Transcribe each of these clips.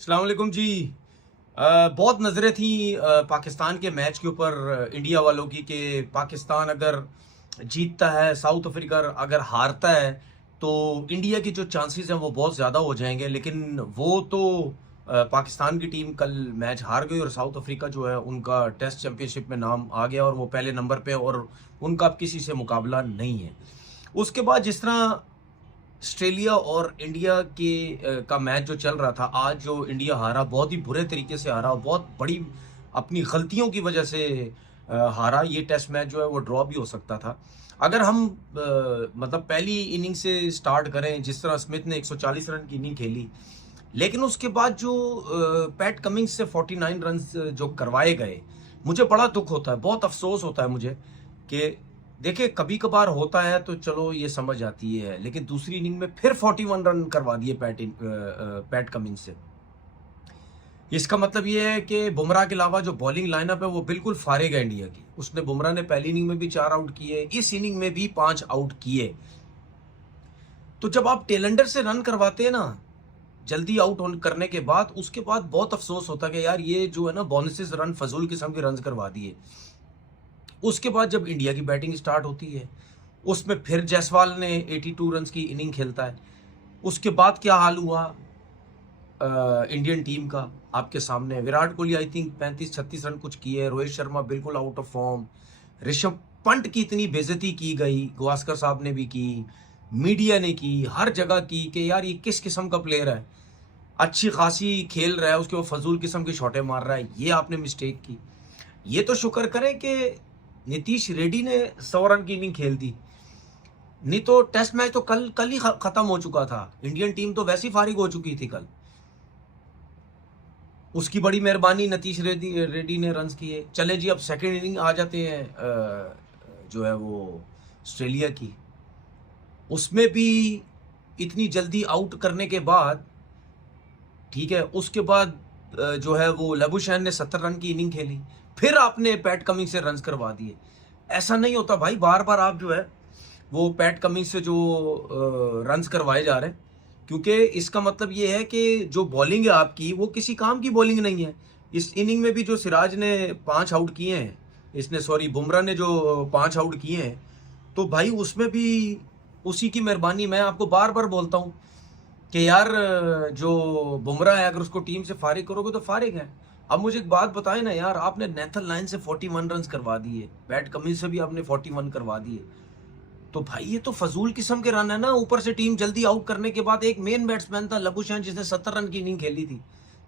अस्सलाम वालेकुम जी। बहुत नज़रें थी पाकिस्तान के मैच के ऊपर इंडिया वालों की कि पाकिस्तान अगर जीतता है, साउथ अफ्रीका अगर हारता है तो इंडिया की जो चांसेस हैं वो बहुत ज़्यादा हो जाएंगे। लेकिन वो तो पाकिस्तान की टीम कल मैच हार गई और साउथ अफ्रीका जो है उनका टेस्ट चैंपियनशिप में नाम आ गया और वो पहले नंबर पे और उनका अब किसी से मुकाबला नहीं है। उसके बाद जिस तरह ऑस्ट्रेलिया और इंडिया के का मैच जो चल रहा था, आज जो इंडिया हारा, बहुत ही बुरे तरीके से हारा और बहुत बड़ी अपनी गलतियों की वजह से हारा। ये टेस्ट मैच जो है वो ड्रॉ भी हो सकता था। अगर हम मतलब पहली इनिंग से स्टार्ट करें, जिस तरह स्मिथ ने 140 रन की इनिंग खेली, लेकिन उसके बाद जो पैट कमिंस से 49 रन जो करवाए गए, मुझे बड़ा दुख होता है, बहुत अफसोस होता है मुझे कि देखिए कभी कभार होता है तो चलो ये समझ आती है, लेकिन दूसरी इनिंग में फिर 41 रन करवा दिए पैट कमिंस से। इसका मतलब ये है कि बुमराह के अलावा जो बॉलिंग लाइनअप है वो बिल्कुल फारिग है इंडिया की। उसने बुमराह ने पहली इनिंग में भी 4 आउट किए, इस इनिंग में भी 5 आउट किए। तो जब आप टेलेंडर से रन करवाते हैं ना, जल्दी आउट करने के बाद, उसके बाद बहुत अफसोस होता है कि यार ये जो है ना बोनसेस रन, फजूल किस्म के रन करवा दिए। उसके बाद जब इंडिया की बैटिंग स्टार्ट होती है, उसमें फिर जायसवाल ने 82 रन की इनिंग खेलता है। उसके बाद क्या हाल हुआ इंडियन टीम का आपके सामने। Virat Kohli I think 35-36 run कुछ किए, रोहित शर्मा बिल्कुल out of form, Rishabh Pant की इतनी बेइज्जती की गई, गवास्कर साहब ने भी की, मीडिया ने की, हर जगह की कि यार ये किस किस्म का प्लेयर है, अच्छी खासी खेल रहा है, उसके वो फजूल किस्म की शॉटें मार रहा है, ये आपने मिस्टेक की। ये तो शुक्र करें कि नीतीश रेड्डी ने 100 रन की इनिंग खेल दी, नहीं तो टेस्ट मैच तो कल कल ही खत्म हो चुका था। इंडियन टीम तो वैसे ही फारिग हो चुकी थी कल। उसकी बड़ी मेहरबानी, नीतीश रेड्डी ने रन्स किए। चले जी, अब सेकंड इनिंग आ जाते हैं जो है वो ऑस्ट्रेलिया की। उसमें भी इतनी जल्दी आउट करने के बाद, ठीक है, उसके बाद जो है वो लबुशैन ने 70 रन की इनिंग खेली, फिर आपने पैट कमिंस से रन्स करवा दिए। ऐसा नहीं होता भाई, बार बार आप जो है वो पैट कमिंस से जो रन्स करवाए जा रहे हैं, क्योंकि इसका मतलब ये है कि जो बॉलिंग है आपकी वो किसी काम की बॉलिंग नहीं है। इस इनिंग में भी जो सिराज ने 5 आउट किए हैं, इसने सॉरी बुमराह ने जो 5 आउट किए हैं, तो भाई उसमें भी उसी की मेहरबानी। मैं आपको बार बार बोलता हूँ कि यार जो बुमराह है, अगर उसको टीम से फारिग करोगे तो फारिग है। अब मुझे एक बात बताएं ना यार, आपने नेथन लाइन से 41 रन करवा दिए, पैट कमिंस से भी आपने 41 करवा दिए, तो भाई ये तो फजूल किस्म के रन है ना। ऊपर से टीम जल्दी आउट करने के बाद एक मेन बैट्समैन था लबुशैन जिसने 70 रन की इनिंग खेली थी।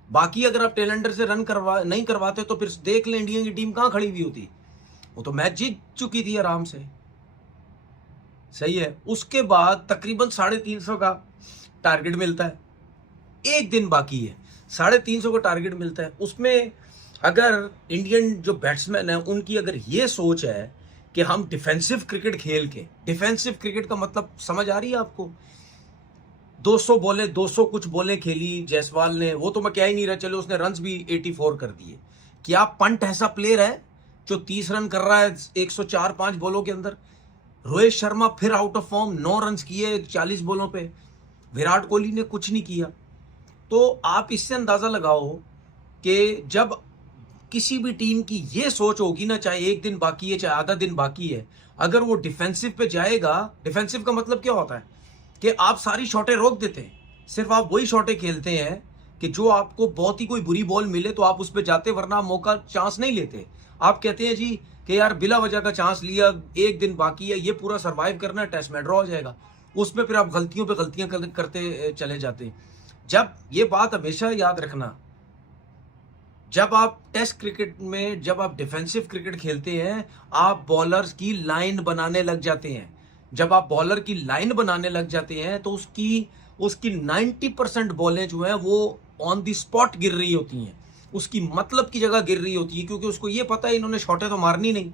बाकी अगर आप टेलेंडर से रन नहीं करवाते तो फिर देख लें इंडिया की टीम कहां खड़ी हुई होती, वो तो मैच जीत चुकी थी आराम से। सही है। उसके बाद तकरीबन 350 का टारगेट मिलता है, एक दिन बाकी है, 350 का टारगेट मिलता है। उसमें अगर इंडियन जो बैट्समैन है उनकी अगर ये सोच है कि हम डिफेंसिव क्रिकेट खेल के, डिफेंसिव क्रिकेट का मतलब समझ आ रही है आपको, 200 बोले, 200 कुछ बोले खेली जायसवाल ने, वो तो मैं कह ही नहीं रहा, चलो उसने रन्स भी 84 कर दिए। क्या पंट ऐसा प्लेयर है जो 30 रन कर रहा है 104-5 बॉलों के अंदर? रोहित शर्मा फिर आउट ऑफ फॉर्म, 9 रन किए 40 बॉलों पे। विराट कोहली ने कुछ नहीं किया। तो आप इससे अंदाजा लगाओ कि जब किसी भी टीम की ये सोच होगी ना, चाहे एक दिन बाकी है चाहे आधा दिन बाकी है, अगर वो डिफेंसिव पे जाएगा, डिफेंसिव का मतलब क्या होता है कि आप सारी शॉटें रोक देते हैं, सिर्फ आप वही शॉटें खेलते हैं कि जो आपको बहुत ही कोई बुरी बॉल मिले तो आप उस पर जाते, वरना मौका चांस नहीं लेते। आप कहते हैं जी कि यार बिला वजह का चांस लिया, एक दिन बाकी है, ये पूरा सर्वाइव करना है, टेस्ट में ड्रॉ हो जाएगा, उसमें फिर आप गलतियों पे गलतियां करते चले जाते हैं। जब ये बात हमेशा याद रखना, जब आप टेस्ट क्रिकेट में, जब आप डिफेंसिव क्रिकेट खेलते हैं, आप बॉलर्स की लाइन बनाने लग जाते हैं। जब आप बॉलर की लाइन बनाने लग जाते हैं तो उसकी उसकी 90% बॉलें जो है वो ऑन द स्पॉट गिर रही होती हैं, उसकी मतलब की जगह गिर रही होती है, क्योंकि उसको ये पता है इन्होंने शॉटें तो मारनी नहीं।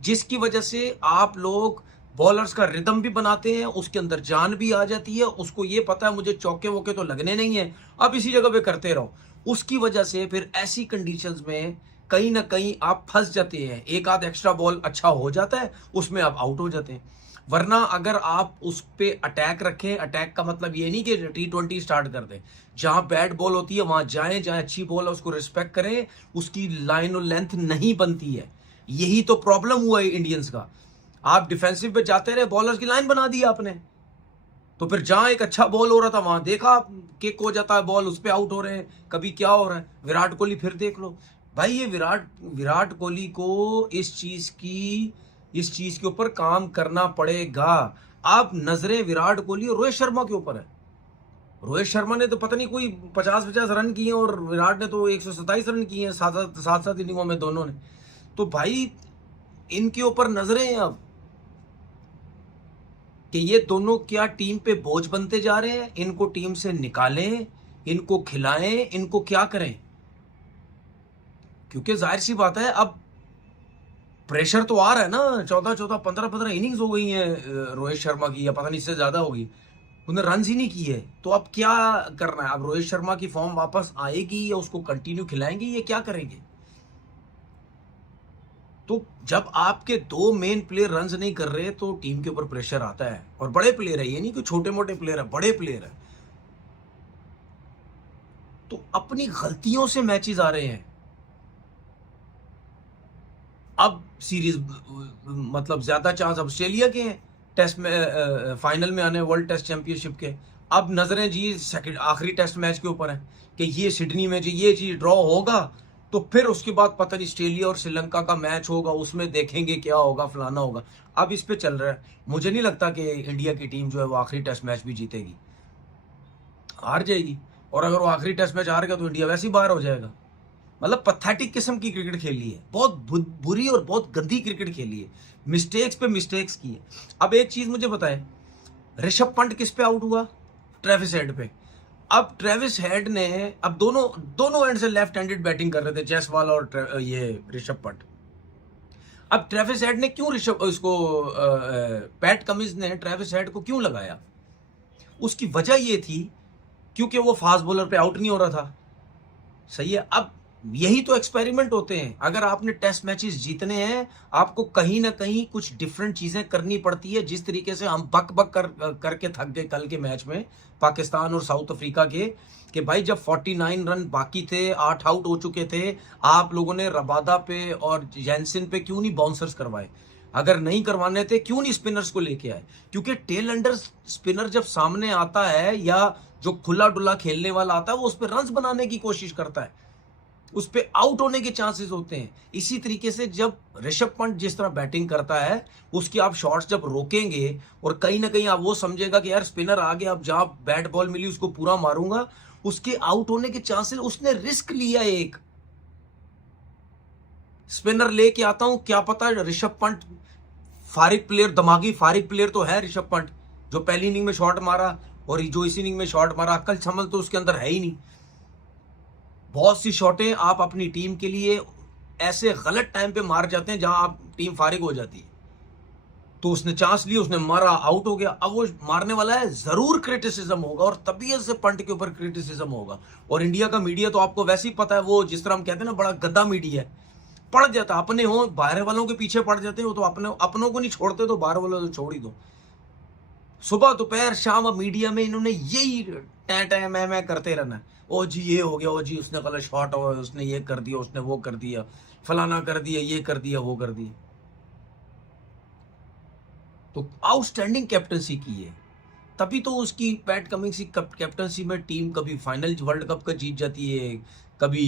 जिसकी वजह से आप लोग बॉलर्स का रिदम भी बनाते हैं, उसके अंदर जान भी आ जाती है, उसको ये पता है मुझे चौके वोके तो लगने नहीं है, अब इसी जगह पे करते रहो। उसकी वजह से फिर ऐसी कंडीशंस में कहीं ना कहीं आप फंस जाते हैं, एक आध एक्स्ट्रा बॉल अच्छा हो जाता है, उसमें आप आउट हो जाते हैं। वरना अगर आप उस पे अटैक रखें, अटैक का मतलब ये नहीं कि T20 स्टार्ट कर दें, जहां बैड बॉल होती है वहां जाएं, जहां अच्छी बॉल है उसको रिस्पेक्ट करें, उसकी लाइन और लेंथ नहीं बनती है। यही तो प्रॉब्लम हुआ है इंडियंस का। आप डिफेंसिव पे जाते रहे, बॉलर्स की लाइन बना दी आपने, तो फिर जहां एक अच्छा बॉल हो रहा था वहां देखा आप किक हो जाता है बॉल, उस पर आउट हो रहे हैं, कभी क्या हो रहा है। विराट कोहली फिर देख लो भाई, ये विराट कोहली को इस चीज के ऊपर काम करना पड़ेगा। आप नजरें विराट कोहली और रोहित शर्मा के ऊपर है। रोहित शर्मा ने तो पता नहीं कोई 50-50 रन किए और विराट ने तो 127 रन किए हैं सात सात इनिंगों में दोनों ने। तो भाई इनके ऊपर नजरें हैं अब कि ये दोनों क्या टीम पे बोझ बनते जा रहे हैं, इनको टीम से निकालें, इनको खिलाएं, इनको क्या करें। क्योंकि जाहिर सी बात है अब प्रेशर तो आ रहा है ना, 14-14 15-15 इनिंग्स हो गई हैं रोहित शर्मा की, या पता नहीं इससे ज्यादा होगी, उन्हें रन ही नहीं किए। तो अब क्या करना है? अब रोहित शर्मा की फॉर्म वापस आएगी या उसको कंटिन्यू खिलाएंगे, ये क्या करेंगे? तो जब आपके दो मेन प्लेयर रन नहीं कर रहे तो टीम के ऊपर प्रेशर आता है, और बड़े प्लेयर है, ये नहीं कि छोटे मोटे प्लेयर है, बड़े प्लेयर है। तो अपनी गलतियों से मैचेस आ रहे हैं। अब सीरीज मतलब ज्यादा चांस ऑस्ट्रेलिया के हैं टेस्ट में, फाइनल में आने वर्ल्ड टेस्ट चैंपियनशिप के। अब नजरें जी सेकंड आखिरी टेस्ट मैच के ऊपर है कि ये सिडनी में जी ये चीज ड्रॉ होगा तो फिर उसके बाद पता नहीं ऑस्ट्रेलिया और श्रीलंका का मैच होगा, उसमें देखेंगे क्या होगा, फलाना होगा। अब इस पे चल रहा है। मुझे नहीं लगता कि इंडिया की टीम जो है वो आखिरी टेस्ट मैच भी जीतेगी, हार जाएगी। और अगर वो आखिरी टेस्ट मैच हार गया तो इंडिया वैसे ही बाहर हो जाएगा। मतलब पथेटिक किस्म की क्रिकेट खेली है, बहुत बुरी और बहुत गंदी क्रिकेट खेली है, मिस्टेक्स पे मिस्टेक्स की है। अब एक चीज मुझे बताएं, ऋषभ पंत किस पे आउट हुआ? ट्रेविस हेड पे। अब ट्रेविस हेड ने, अब दोनों एंड से लेफ्ट हैंडेड बैटिंग कर रहे थे जायसवाल और ये ऋषभ पंत। अब ट्रेविस हेड ने क्यों पैट कमिंस ने ट्रेविस हेड को क्यों लगाया? उसकी वजह ये थी क्योंकि वो फास्ट बॉलर पे आउट नहीं हो रहा था। सही है। अब यही तो एक्सपेरिमेंट होते हैं। अगर आपने टेस्ट मैचेस जीतने हैं, आपको कहीं ना कहीं कुछ डिफरेंट चीजें करनी पड़ती है। जिस तरीके से हम बक बक करके थक गए कल के मैच में पाकिस्तान और साउथ अफ्रीका के, कि भाई जब 49 रन बाकी थे, 8 आउट हो चुके थे, आप लोगों ने रबादा पे और जैनसन पे क्यों नहीं बाउंसर्स करवाए? अगर नहीं करवाने थे क्यों नहीं स्पिनर्स को लेके आए? क्योंकि टेल अंडर स्पिनर जब सामने आता है या जो खुला डुला खेलने वाला आता है, वो उस पर रन बनाने की कोशिश करता है, उस पे आउट होने के चांसेस होते हैं। इसी तरीके से जब ऋषभ पंत जिस तरह बैटिंग करता है, उसकी आप शॉट्स जब रोकेंगे और कहीं ना कहीं आप वो समझेगा कि यार स्पिनर आ गया, अब जहां बैट बॉल मिली उसको पूरा मारूंगा, उसके आउट होने के चांसेस, उसने रिस्क लिया। एक स्पिनर लेके आता हूं, क्या पता ऋषभ पंत फारिग प्लेयर, दिमागी फारिग प्लेयर तो है ऋषभ पंत, जो पहली इनिंग में शॉट मारा और जो इस इनिंग में शॉट मारा, अक्ल छमल तो उसके अंदर है ही नहीं। बहुत सी शॉटें आप अपनी टीम के लिए ऐसे गलत टाइम पे मार जाते हैं जहां आप टीम फारिग हो जाती है। तो उसने चांस ली, उसने मारा, आउट हो गया। अब वो मारने वाला है, जरूर क्रिटिसिज्म होगा और तबीयत से पंत के ऊपर क्रिटिसिज्म होगा। और इंडिया का मीडिया तो आपको वैसे ही पता है, वो जिस तरह हम कहते हैं ना, बड़ा गद्दा मीडिया है, पड़ जाता। अपने हो बाहर वालों के पीछे पड़ जाते हो, तो अपनों को नहीं छोड़ते, तो बाहर वालों को छोड़ ही दो। सुबह दोपहर शाम अब मीडिया में इन्होंने यही टै मैं करते रहना है। ओ जी ये हो गया, ओ जी उसने गलत शॉट हो, उसने ये कर दिया, उसने वो कर दिया, फलाना कर दिया, ये कर दिया, वो कर दिया। तो आउटस्टैंडिंग कैप्टनसी की है, तभी तो उसकी पैट कमिंस की कैप्टनसी में टीम कभी फाइनल वर्ल्ड कप का जीत जाती है, कभी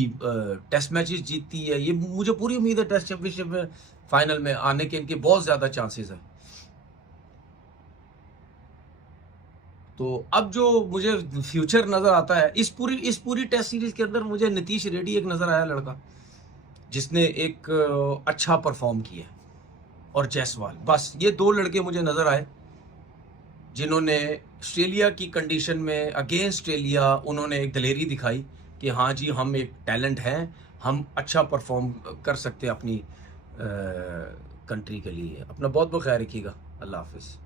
टेस्ट मैचेस जीतती है। ये मुझे पूरी उम्मीद है टेस्ट चैंपियनशिप में फाइनल में आने के इनके बहुत ज्यादा चांसेस है। तो अब जो मुझे फ्यूचर नजर आता है इस पूरी टेस्ट सीरीज के अंदर, मुझे नीतीश रेड्डी एक नजर आया, लड़का जिसने एक अच्छा परफॉर्म किया, और जायसवाल। बस ये दो लड़के मुझे नजर आए जिन्होंने ऑस्ट्रेलिया की कंडीशन में अगेंस्ट ऑस्ट्रेलिया उन्होंने एक दलेरी दिखाई कि हाँ जी हम एक टैलेंट हैं, हम अच्छा परफॉर्म कर सकते हैं अपनी कंट्री के लिए। अपना बहुत बहुत ख्याल रखिएगा। अल्लाह हाफिज़।